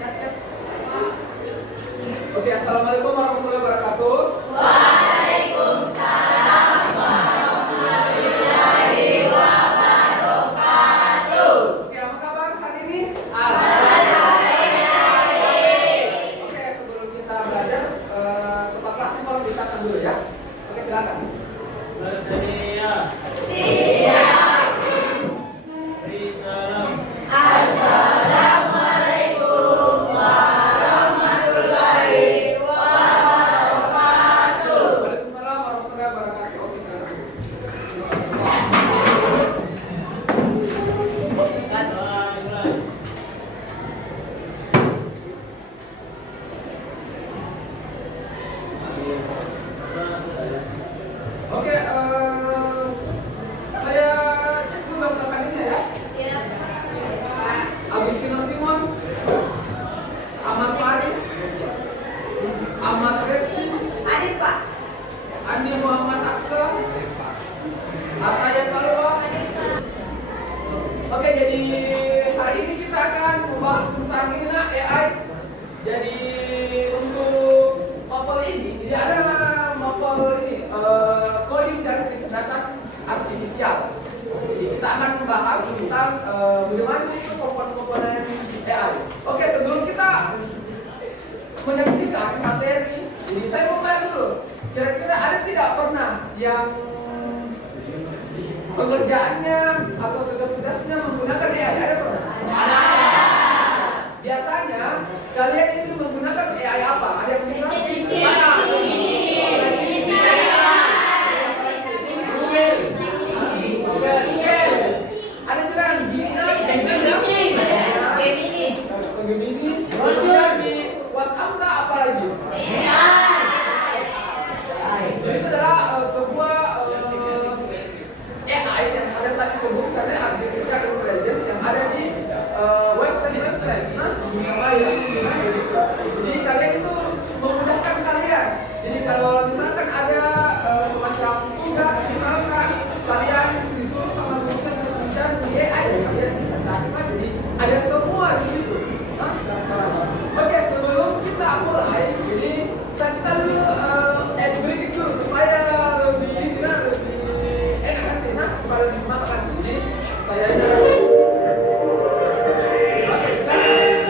Oke, assalamualaikum warahmatullahi wabarakatuh. Waalaikumsalam warahmatullahi wabarakatuh. Oke, apa kabar hari ini? Alhamdulillah. Oke, sebelum kita belajar, ketua kelas mohon dicatat dulu ya. Oke, silakan. Bersedia. Siap. Beri salam. Assalamualaikum warahmatullahi wabarakatuh. Waalaikumsalam warahmatullahi wabarakatuh. Oke, silakan. Kan doa mulai. Oke, saya cek dulu belakangnya ya. Siap. Agustinus Simon, Ahmad Faris, Ahmad Resi, Adit Pak. Andi Muhammad Aksa, Ataya Salwa. Oke, jadi hari ini kita akan membahas tentang ini AI. Jadi untuk mapel ini, jadi ada mapel ini coding dan kecerdasan artifisial. Jadi kita akan membahas tentang bagaimana sih itu komponen-komponen AI. Oke, sebelum kita menyaksikan materi, jadi saya mau tanya dulu, kira-kira ada tidak pernah yang pekerjaannya atau tugas-tugasnya menggunakan AI? Ada pernah? Ada. Biasanya kalian itu menggunakan AI apa? Ada yang bisa? Mana? Google. Ada juga yang Gemini. Kemudian di WhatsApp nggak apa lagi? Jadi itu adalah sebuah AI yang ada tadi sebutkan ya, artificial intelligence yang ada di website. Nah, apa ya? Jadi kalian itu memudahkan kalian. Jadi kalau misalkan ada semacam tugas, misalkan kalian disuruh sama gurunya untuk mencari di AI, kalian bisa cari. Jadi ada semua di situ. Nah, sekarang. Oke, sebelum kita mulai, jadi kita dulu breaking dulu supaya lebih enak nanti, supaya lebih semangat lagi. Jadi saya ini. Oke, silakan.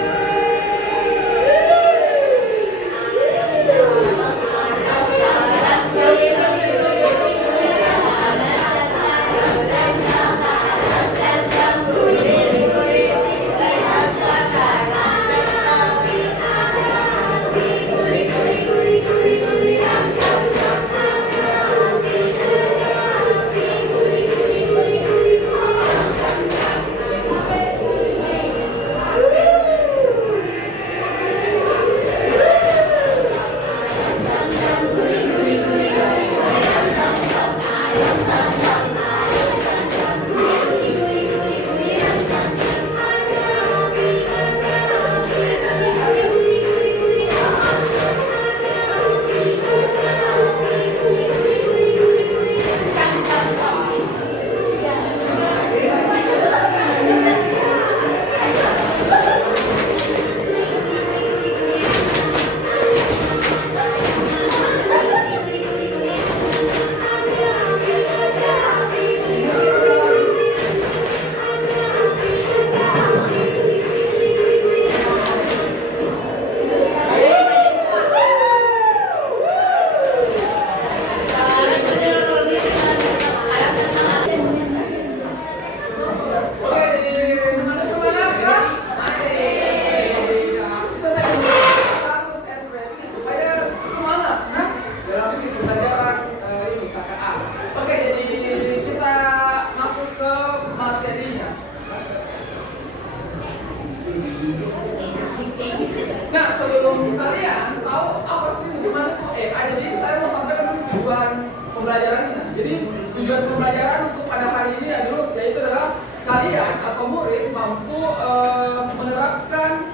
Nah, sebelum kalian tahu apa sih bagaimana itu AI, jadi saya mau sampaikan tujuan pembelajarannya. Jadi tujuan pembelajaran untuk pada hari ini adalah yaitu adalah kalian atau murid mampu menerapkan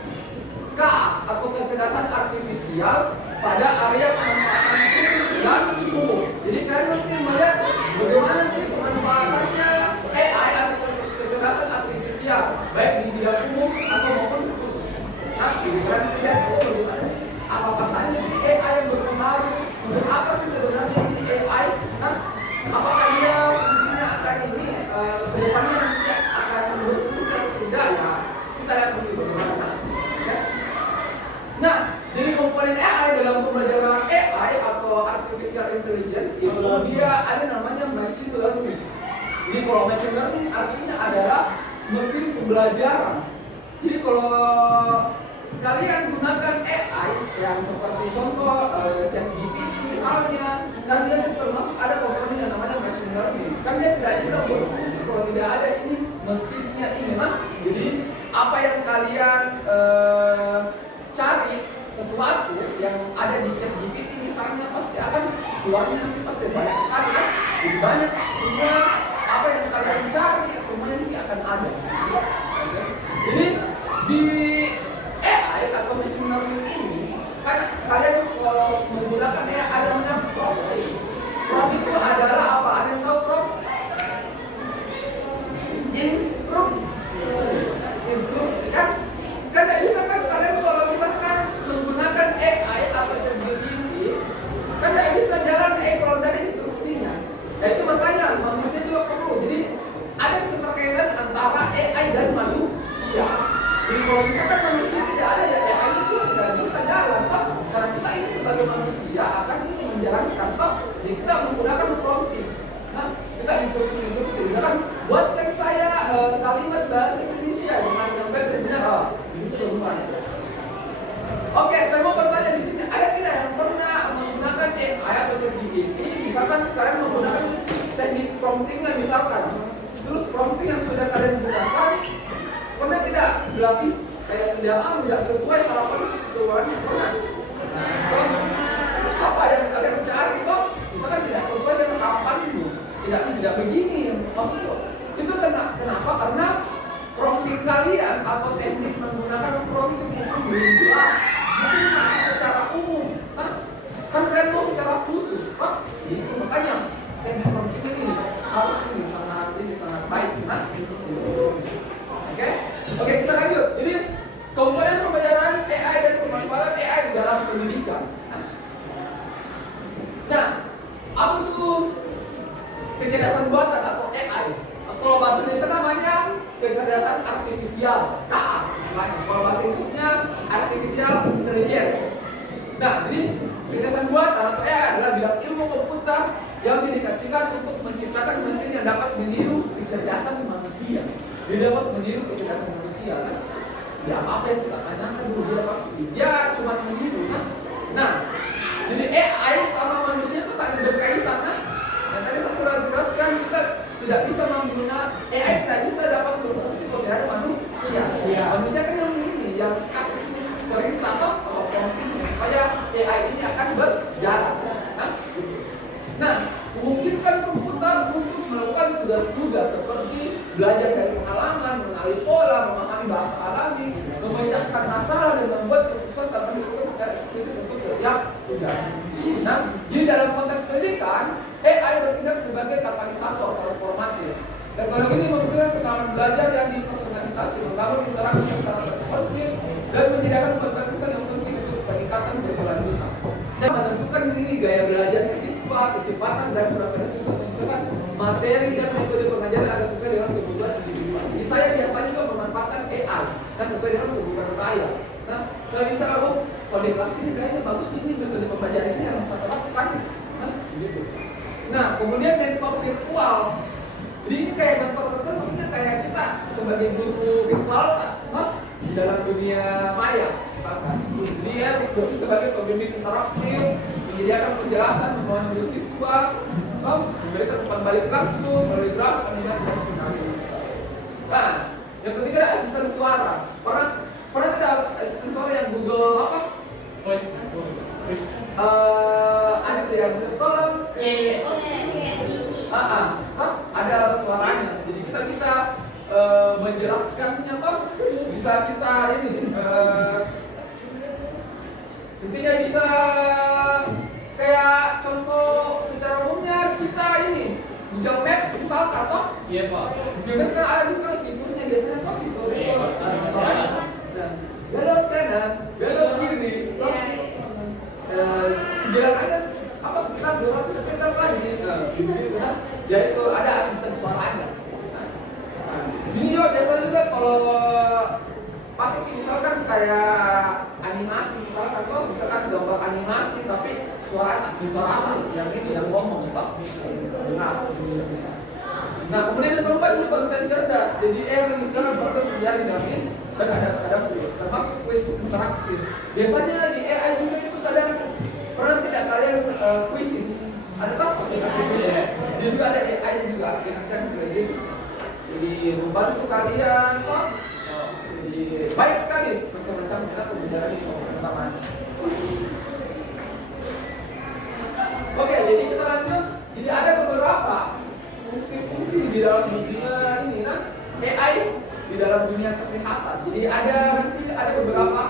KA atau kecerdasan artifisial pada area pemanfaatan khusus dan umum. Jadi kalian mesti melihat bagaimana sih pemanfaatannya AI atau kecerdasan artifisial baik di bidang umum atau maupun khusus. Nah, kira-kira dia ada namanya machine learning. Jadi kalau machine learning artinya adalah mesin pembelajaran. Jadi kalau kalian gunakan AI yang seperti contoh ChatGPT misalnya, kan dia termasuk ada komponen yang namanya machine learning. Kan dia tidak bisa berfungsi kalau tidak ada ini mesinnya ini, mas. Jadi apa yang kalian cari sesuatu yang ada di ChatGPT misalnya pasti akan keluarnya nanti pasti banyak sekali kan, lebih banyak semua apa yang kalian cari semuanya nanti akan ada. Oke. Jadi di AI atau machine learning ini kan kalian menggunakan AI ada namanya prompt. Prompt itu adalah apa? Ada yang tahu prompt? Instruksi kan? Kan tidak bisa kan kalian kalau misalkan menggunakan AI atau ChatGPT kan tidak bisa jalan kalau dari instruksinya. Ya itu makanya manusia juga perlu. Jadi ada keterkaitan antara AI dan manusia. Jadi kalau misalkan manusia tidak ada ya AI itu tidak bisa jalan Pak. Karena kita ini sebagai manusia akan ini menjalankan Pak. Jadi kita menggunakan prompting. Nah kita instruksi. Misalkan buatkan saya kalimat bahasa Indonesia dengan yang baik dan benar. Itu semuanya. Oke, saya mau bertanya di sini, ada tidak yang pernah menggunakan AI atau ChatGPT? Misalkan kalian menggunakan teknik promptingnya misalkan, terus prompting yang sudah kalian gunakan, pernah tidak berarti kayak tidak sesuai harapan keluarnya pernah? Apa yang kalian cari kok? Misalkan tidak sesuai dengan harapanmu, tidak begini maksudnya. Itu kenapa? Karena prompting kalian atau teknik menggunakan prompting itu belum jelas. Mungkin masih secara umum, kan kalian mau secara khusus, itu makanya teknik prompting ini harus sangat baik, Oke, kita lanjut. Jadi komponen pembelajaran AI dan pemanfaatan AI di dalam pendidikan. Nah, apa itu kecerdasan buatan atau AI? Kalau bahasa Indonesia namanya kecerdasan artifisial, KA istilahnya. Kalau bahasa Inggrisnya artificial intelligence. Nah, jadi kecerdasan buatan atau AI adalah bidang ilmu komputer yang didedikasikan untuk menciptakan mesin yang dapat meniru kecerdasan manusia. Dia dapat meniru kecerdasan manusia, kan? Ya apa yang kita tanyakan dulu dia pasti dia cuma meniru, kan? Nah, jadi AI sama manusia itu saling berkaitan, kan? Dan tadi saya sudah jelaskan kita tidak bisa menggunakan AI, tidak bisa dapat berfungsi kalau tidak ada manusia. Manusia kan yang ini, yang kasih periksa atau promptingnya supaya AI ini akan berjalan. Nah, memungkinkan komputer untuk melakukan tugas-tugas seperti belajar dari pengalaman, mengenali pola, memahami bahasa alami, memecahkan masalah dan membuat keputusan tanpa dilakukan secara eksplisit untuk setiap tugas. Nah, di dalam konteks pendidikan, AI bertindak sebagai katalisator transformatif. Teknologi ini memberikan pengalaman belajar yang dipersonalisasi, membangun interaksi yang sangat responsif, dan menyediakan pengetahuan yang penting untuk peningkatan berkelanjutan. Dan menentukan ini gaya belajarnya siswa, kecepatan dan preferensi untuk menyesuaikan materi dan metode pengajaran agar sesuai dengan kebutuhan individu. Jadi saya biasanya juga memanfaatkan AI dan sesuai dengan kebutuhan saya. Nah, saya bisa kalau di kelas ini kayaknya bagus ini metode pembelajaran ini yang saya lakukan. Nah, gitu. Nah, kemudian mentor virtual. Jadi ini kayak mentor virtual maksudnya kayak kita sebagai guru virtual di dalam dunia maya. Dia sebagai pembimbing interaktif, menyediakan penjelasan, membantu siswa, memberikan umpan balik langsung, melalui grafik, animasi, dan skenario. Nah, yang ketiga ada asisten suara. Pernah tidak asisten suara yang Google apa? Voice. Ada tuh yang tolong. Ada suaranya. Jadi kita bisa menjelaskannya bisa kita ini intinya bisa kayak contoh secara umumnya kita ini Google Maps misalkan Iya Pak. Google Maps kan ada sekarang fiturnya biasanya fitur belok kanan belok kiri jalan aja sekitar 200 meter lagi yaitu ada asisten suaranya. Ini juga biasanya juga kalau pakai misalkan kayak animasi misalkan misalkan gambar animasi tapi suara apa yang ini yang ngomong Pak. Nah, ini yang bisa. Nah, kemudian yang keempat ini konten cerdas. Jadi menunjukkan faktor menjadi dinamis dan ada termasuk kuis interaktif. Biasanya di AI juga itu kadang pernah tidak kalian kuisis. Ada tak aplikasi kuisis? Dia juga ada AI juga aplikasi kuisis. Jadi membantu kalian Pak. Jadi baik sekali macam-macam kita pembelajaran ini bersama. Oke, jadi kita lanjut. Jadi ada beberapa fungsi-fungsi di dalam dunia ini, nah AI di dalam dunia kesehatan. Jadi ada beberapa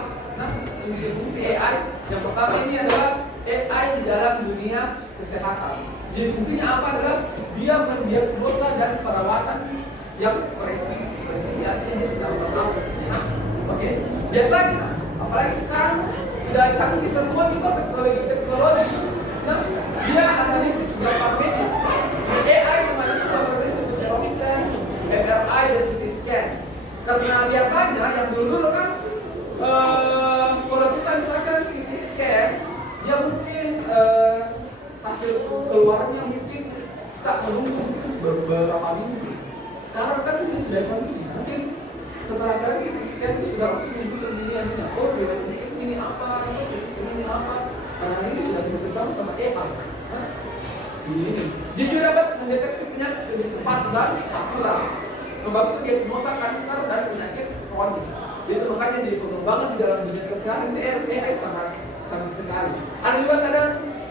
fungsi-fungsi AI. Yang pertama ini adalah AI di dalam dunia kesehatan. Jadi fungsinya apa adalah dia mendiagnosa dan perawatan yang presisi artinya secara bertahap. Nah, oke. Biasanya, apalagi sekarang sudah canggih semua nih teknologi. Nah, dia analisis gambar medis. AI menganalisis gambar medis seperti ronsen, MRI dan CT scan. Karena biasanya yang dulu kan kalau kita misalkan CT scan, dia mungkin hasil keluarnya mungkin tak menunggu beberapa minggu. Sekarang kan ini sudah canggih. Mungkin setelah kalian CT scan itu sudah langsung muncul sendiri. Oh, ini apa? CT scan ini apa? Karena ini sudah bekerjasama sama AI. Ini. Dia juga dapat mendeteksi penyakit lebih cepat dan akurat. Membantu diagnosa kanker dan penyakit kronis. Itu makanya jadi pengembangan di dalam dunia kesehatan AI sangat sekali. Ada juga kadang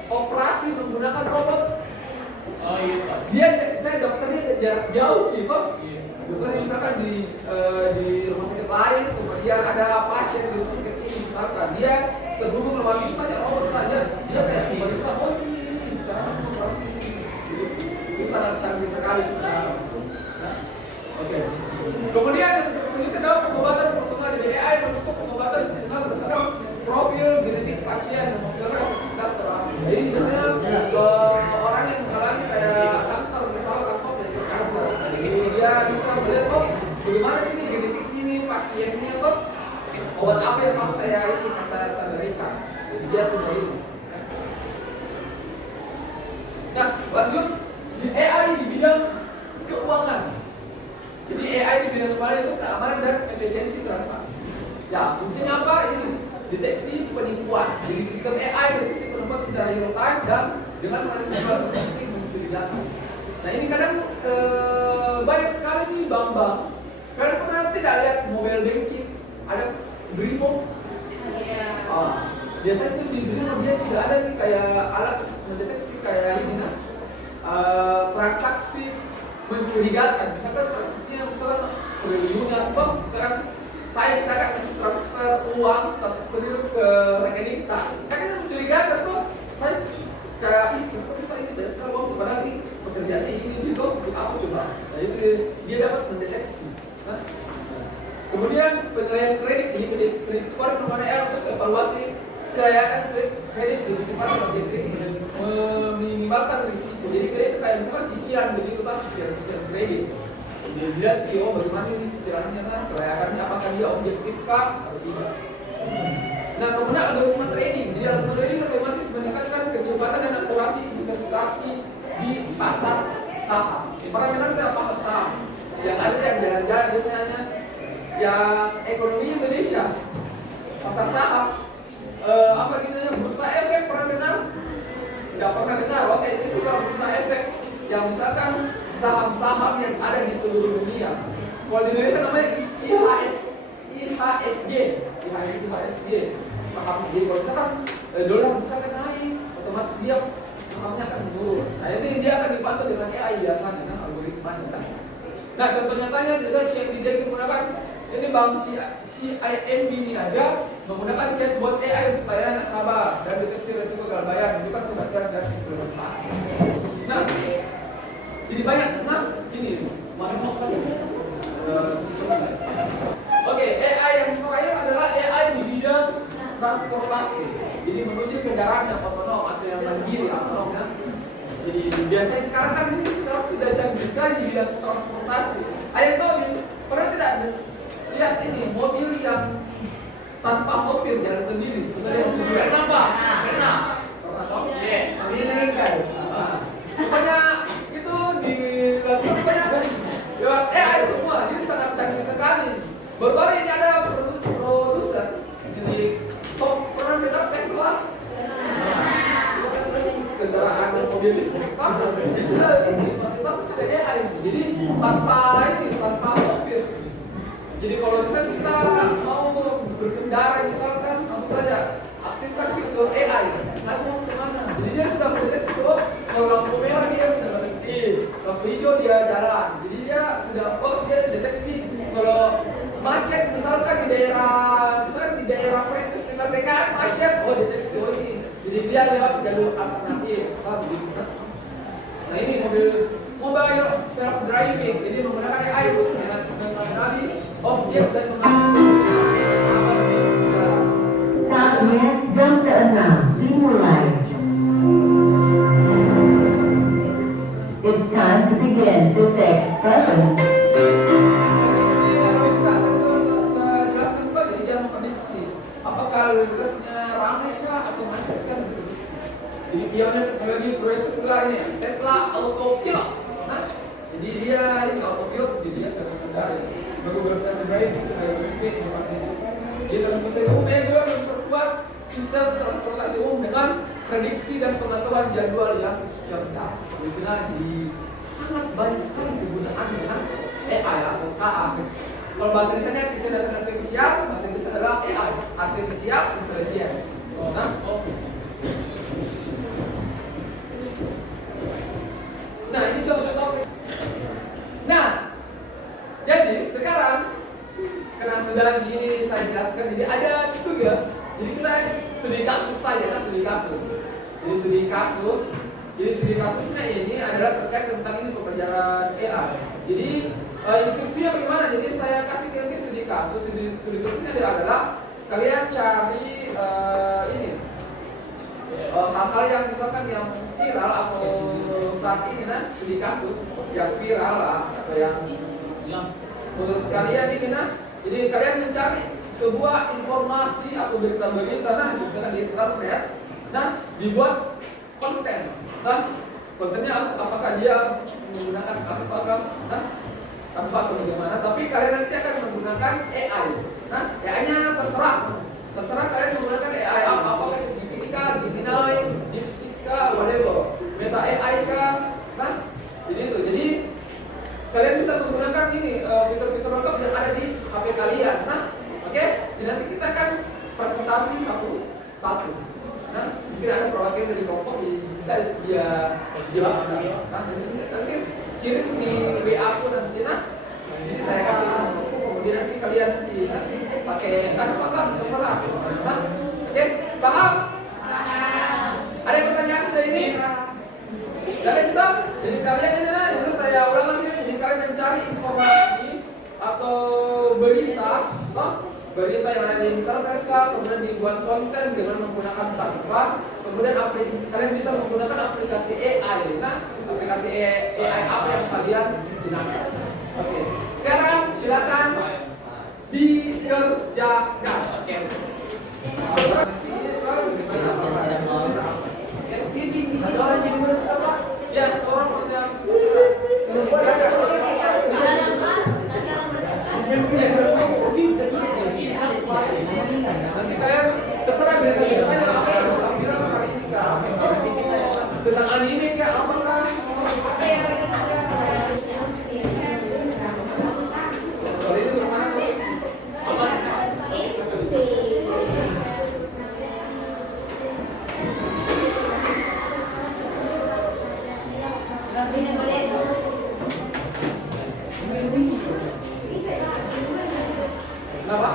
operasi menggunakan robot. Oh iya Pak. Saya dokternya jarak jauh gitu. Dokternya misalkan di rumah sakit lain, kemudian ada pasien di rumah sakit ini, misalkan dia terhubung melalui saja robot saja, dia kayak memberitahu oh ini cara operasi ini. Itu sangat canggih sekali sekarang. Nah, oke. Kemudian yang selanjutnya adalah pengobatan personal. Jadi AI membentuk pengobatan personal berdasarkan profil genetik pasien dan memperkirakan efektivitas terapi. Jadi biasanya orang yang mengalami kayak kanker, misalnya kanker, jadi dia bisa melihat oh bagaimana sih genetik ini pasiennya kok obat apa yang harus saya berikan. Jadi dia sudah ini. Nah, lanjut di AI di bidang keuangan. Jadi AI di bidang keuangan itu keamanan dan efisiensi transaksi. Ya, fungsinya apa? Ini deteksi penipuan. Jadi sistem AI mendeteksi penipuan secara real time dan dengan menganalisis transaksi mencurigakan. Nah, ini kadang banyak sekali nih bank-bank. Kalian pernah tidak lihat mobile banking ada Brimo? Iya. Biasanya itu di Brimo dia sudah ada nih kayak alat mendeteksi kayak ini transaksi mencurigakan. Misalkan transaksinya misalkan triliunan, misalkan saya misalkan transfer uang 1 triliun ke rekening tak, kan itu mencurigakan tuh. Saya kayak kok bisa ini dari sekarang uang padahal ini pekerjaannya ini gitu, apa coba? Nah itu dia dapat mendeteksi. Nah, kemudian penilaian kredit, jadi kredit skor namanya untuk evaluasi kelayakan kredit lebih cepat sebagai kredit meminimalkan risiko. Jadi kredit itu kayak misalkan cicilan begitu Pak, cicilan kredit. Dia lihat bagaimana ini cicilannya, kelayakannya apakah dia objektif kah atau tidak. Nah, kemudian ada algoritma trading. Jadi algoritma trading otomatis meningkatkan kecepatan dan akurasi investasi di pasar saham. Para bilang tidak pasar saham. Yang ada yang jalan-jalan biasanya yang ekonomi Indonesia, pasar saham, apa gitu ya, bursa efek pernah dengar? Tidak pernah dengar. Oke, itu kalau bursa efek yang misalkan saham-saham yang ada di seluruh dunia. Kalau di Indonesia namanya IHSG. Saham. Jadi kalau misalkan dolar misalkan naik, otomatis dia sahamnya akan menurun. Nah ini dia akan dipantau dengan AI biasanya, algoritmanya kan. Nah contoh nyatanya biasanya CFD menggunakan ini bank CIMB ini ada menggunakan chatbot AI untuk pelayanan nasabah dan deteksi risiko gagal bayar, menunjukkan keberhasilan dari implementasi. Nah, jadi banyak. Nah, ini mana Oke, AI yang terakhir adalah AI di bidang transportasi. Jadi menuju kendaraan yang otonom atau yang mandiri otonom ya. Jadi biasanya sekarang kan ini sudah canggih sekali di bidang transportasi. Ayo tahu nih, pernah tidak lihat ini mobil yang tanpa sopir jalan sendiri sesuai dengan tujuan? Kenapa? Pernah tahu? Baru-baru ini ada produser. Jadi top pernah dengar Tesla? Itu Tesla ini kendaraan mobil listrik. Jadi sudah ini pasti sudah AI. Jadi tanpa sopir. Jadi kalau misalnya kita mau berkendara misalkan langsung saja aktifkan fitur AI. Saya mau kemana? Jadi dia sudah mendeteksi kalau lampu merah dia sudah berhenti, lampu hijau dia jalan. Jadi dia sudah dia deteksi kalau macet misalkan di daerah perintis sekitar DKI macet, deteksi ini. Jadi dia lewat jalur alternatif. Begitu kan? Nah ini mobile self driving. Jadi menggunakan AI untuk mengenali objek dan mengenali Saatnya jam ke-6 dimulai. It's time to begin the sixth lesson. Jelaskan juga, jadi dia memprediksi apakah lalu lintasnya ramai kah atau macet kan. Jadi pionnya teknologi proyek Tesla Autopilot. Nah, jadi dia ini autopilot, jadi dia akan mengendari baru self driving sebagai pemimpin. Jadi transportasi umum juga memperkuat sistem transportasi umum dengan prediksi dan pengetahuan jadwal yang cerdas. Jadi sangat banyak sekali penggunaan dengan AI atau KA. Kalau bahasa Indonesia kecerdasan artifisial, bahasa Inggris adalah AI, artificial intelligence. Nah, ini contoh-contoh. Nah, jadi sekarang karena sudah gini saya jelaskan, jadi ada tugas. Jadi kita studi kasus saja, kan studi kasus. Jadi studi kasusnya ini adalah terkait tentang ini pembelajaran AI. Jadi instruksinya bagaimana? Jadi saya kasih nanti studi kasus. Studi kasusnya adalah kalian cari ini hal-hal yang misalkan yang viral atau saat ini studi kasus yang viral lah atau yang menurut kalian ini jadi kalian mencari sebuah informasi atau berita-berita di internet, dibuat konten. Kontennya apakah dia menggunakan Canva atau bagaimana? Tapi kalian nanti akan menggunakan AI. AI-nya terserah kalian menggunakan AI apakah GPT-9, DeepSeek, whatever, Meta AI jadi itu. Jadi kalian bisa menggunakan ini fitur-fitur lengkap yang ada di HP kalian. Oke? Jadi nanti kita akan presentasi satu-satu. Mungkin ada perwakilan dari kelompok yang bisa dia jelaskan. Nanti kirim di WA aku nanti. Jadi saya kasih nomorku, kemudian nanti kalian pakai terserah. Oke? Paham? Ada yang pertanyaan setelah ini? Kalian juga? Jadi kalian itu saya ulang lagi. Jadi kalian mencari informasi atau berita yang ada di internet, kemudian dibuat konten dengan menggunakan Canva, kemudian kalian bisa menggunakan aplikasi AI. Aplikasi AI apa yang kalian gunakan? Oke. Sekarang silakan dikerjakan. Ya, orang punya nanti kalian terserah berita-beritanya apa hari ini tentang anime kayak apakah kalau itu bagaimana? Kenapa?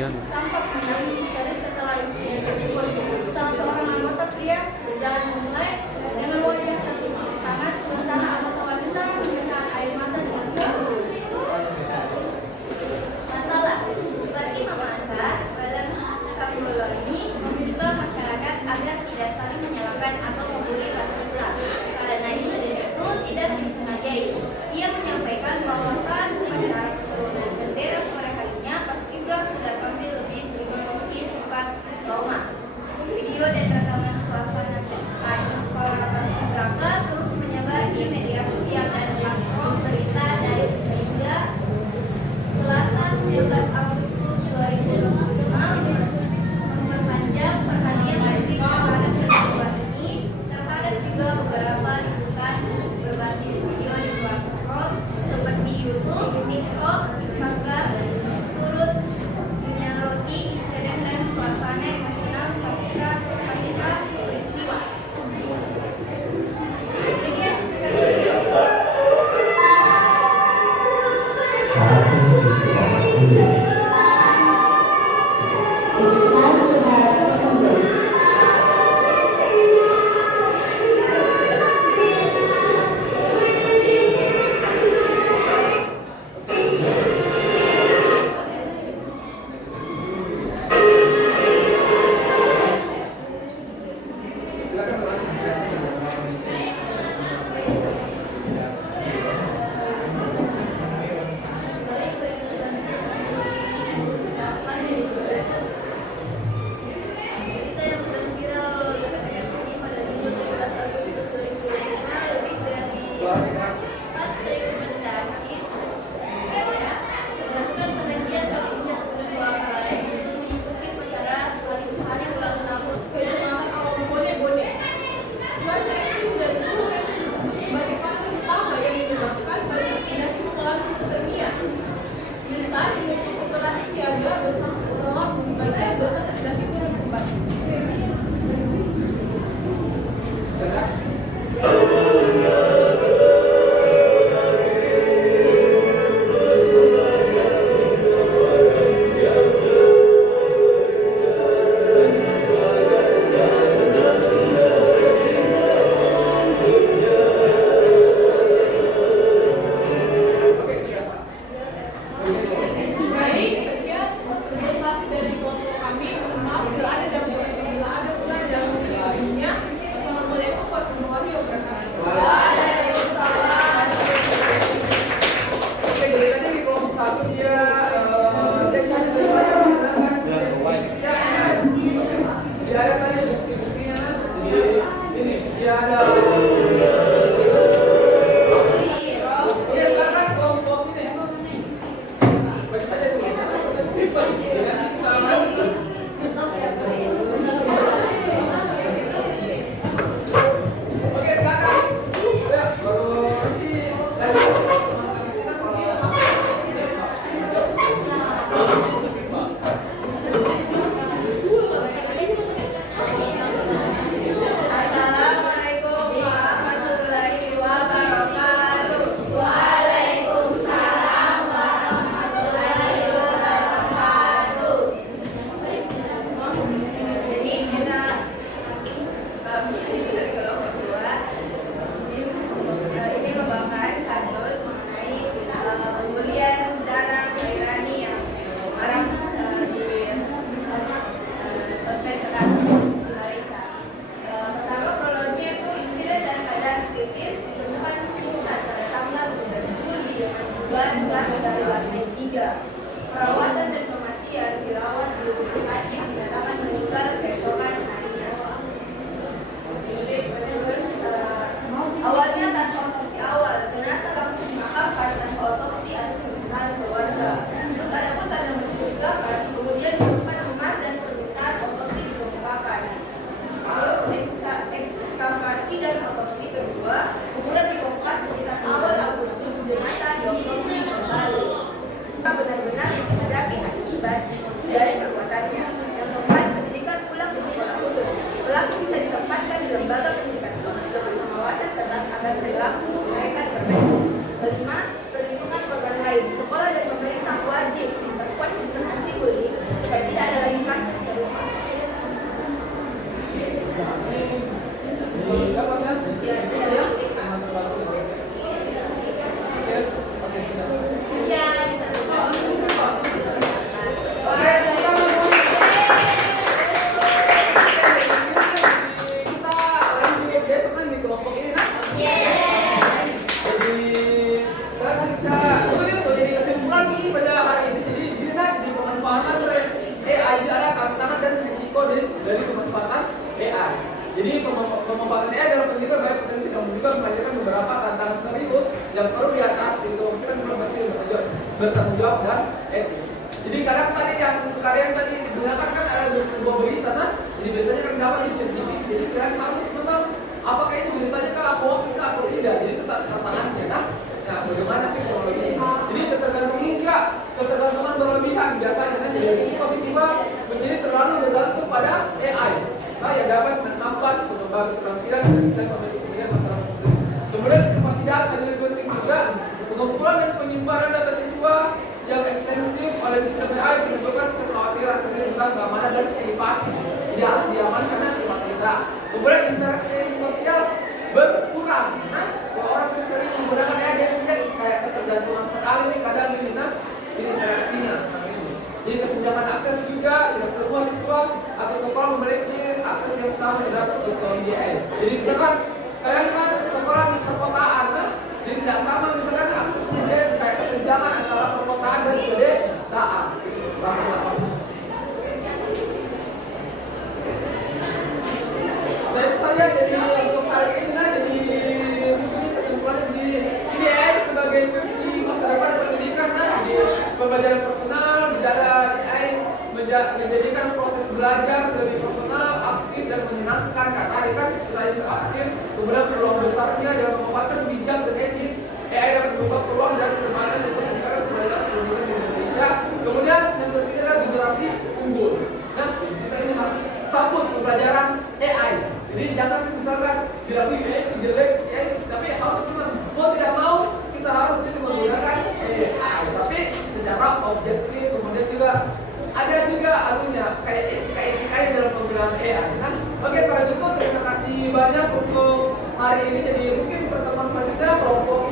Kasihan. tampak menangis histeris setelah insiden tersebut. Salah seorang anggota pria berjalan memulai dengan wajah tertutup tangan, sementara anggota wanita menahan air mata dengan keruh. Masalah bagi Mama Asa, Badan Sambodo ini mengimbau masyarakat agar tidak saling menyalahkan atau membuli pasangan pula, karena insiden itu tidak disengajai. Ia menyampaikan bahwa saat upacara penurunan bendera sore harinya, Paskibra sudah tampil lebih meski sifat trauma. Video dan rekaman suasana tadi sekolah Paskibraka terus menyebar di media sosial dan platform berita dari sehingga Selasa 19 Agustus 2025 memperpanjang perhatian publik terhadap peristiwa ini, terhadap juga beberapa liputan berbasis video di platform seperti YouTube, TikTok, Instagram, turut menyoroti insiden dan suasana emosional pasca peristiwa. Saatnya istirahat dulu. It's time to have some break. Berita yang sedang viral dikatakan ini pada Minggu 17 Agustus 2025 lebih dari 4.000 pendaki melakukan pendakian ke puncak Gunung Buarai untuk mengikuti upacara hari ulang tahun. Kejelasan alam bone-bone. Cuaca ekstrim dan suhu yang disebut sebagai faktor utama yang menyebabkan banyak pendaki mengalami hipotermia. Bisa menutup operasi siaga bersama setelah sebagian besar pendaki turun kembali. Baik, sekian presentasi dari kelompok kami. Maaf bila ada kurang dalam penjelasannya. Assalamualaikum warahmatullahi wabarakatuh. Oke, jadi tadi di kelompok satu dia cari berbagai menggunakan dia ada tadi buktinya ini dia ada ya silakan kelompok ini baca saja dulu ya nanti kita akan oke sekarang ya baru nanti dari teman-teman kita kalau Assalamualaikum warahmatullahi juga mengajarkan beberapa tantangan serius yang perlu diatasi. Itu kan masih bertanggung jawab dan etis. Jadi kadang tadi yang kalian tadi gunakan kan ada sebuah berita, nah jadi beritanya kan dapat dicek. Jadi kalian harus memang apakah itu beritanya kan hoax atau tidak. Jadi itu tantangannya. Nah bagaimana sih kronologinya? Jadi ketergantungan berlebihan biasanya kan jadi risiko menjadi terlalu bergantung pada AI. Nah yang dapat menambah pengembangan keterampilan dan sistem kemudian masalah. Kemudian informasi data lebih penting juga pengumpulan dan penyimpanan data siswa yang ekstensif oleh sistem AI menimbulkan kekhawatiran serius tentang keamanan dan privasi. Tidak harus diamankan informasi kita. Kemudian interaksi sosial berkurang. Nah, kalau orang sering menggunakan AI dia menjadi kayak ketergantungan sekali nih kadang ini interaksinya sama ini. Jadi kesenjangan akses juga tidak semua siswa atau sekolah memiliki akses yang sama terhadap teknologi AI. Jadi misalkan kalian kan sekolah di perkotaan, nah, jadi tidak sama misalkan aksesnya jadi kayak kesenjangan antara perkotaan dan pedesaan. Nah itu saja jadi untuk hari ini nah, jadi kesimpulannya jadi AI sebagai kunci masa depan pendidikan nah, di pembelajaran personal bidara AI menjadikan proses belajar lebih personal, aktif dan menyenangkan. Tadi kan kita itu aktif, kemudian peluang besarnya dalam memanfaatkan bijak dan etis. AI dapat berubah peluang dan bermanas untuk meningkatkan kualitas pendidikan di Indonesia. Kemudian yang ketiga adalah generasi unggul. Nah, kita ini harus sambut pembelajaran AI. Jadi jangan misalkan dilalui AI itu jelek, tapi harus mau tidak mau kita harus menggunakan AI. Tapi secara objektif, kemudian juga ada juga alunya kayak dalam penggunaan AI. Nah, oke para jumpa terima kasih banyak untuk hari ini. Jadi mungkin pertemuan selanjutnya kelompok